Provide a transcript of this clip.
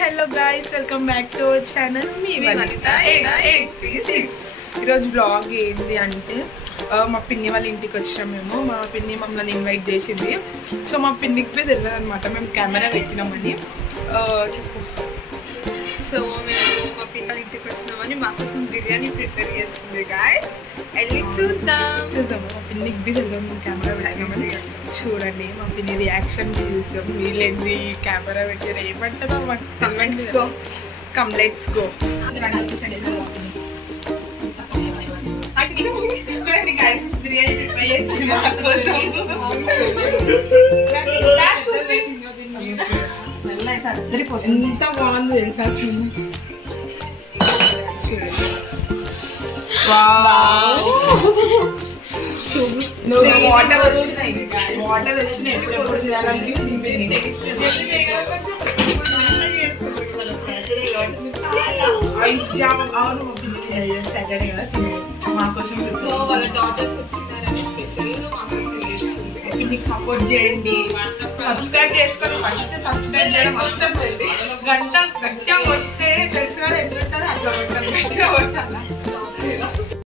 Hello guys, welcome back to our channel మీ వనిత 836. ఈరోజు blog ఏంది అంటే మా పిన్ని వాళ్ళ ఇంటికి వచ్చినాం. మేము మా పిన్ని మమ్మల్ని ఇన్వైట్ చేసింది. సో మా పిన్నికి పోయి తెలియదు అనమాట మేము కెమెరా పెట్టినామని. చెప్పు. సో మేము మా పిన్ని ఇంటికి వచ్చినామని మా కోసం బిర్యానీ ప్రిపేర్ చేస్తుంది గాయస్. వెళ్ళి చూద్దాం. మా పిన్నికి బి తెలియదు మేము కెమెరా పెట్టినామని. చూడండి మా పిన్ని రియాక్షన్ చూసాం. వీళ్ళేంది కెమెరా పెట్టారు ఏమంటుందో మాకు comments go. Come let's go. చూడండి గైస్, బిర్యానీ ప్రిపేర్ చేసింది మా కోసం. ఎంత బాగుంది తెలుసా స్మెల్. వాటర్ వచ్చినాయి ఎప్పుడు తినాలనిపిస్తుంది. అవును సాటర్డే కదా మా కోసం వాళ్ళ డాటర్స్ వచ్చినారని స్పెషల్ పిన్నికి సపోర్ట్ చేయండి. సబ్స్క్రైబ్ చేసుకోండి. ఫస్ట్ సబ్స్క్రైబ్ చేయడం అస్సలు గంట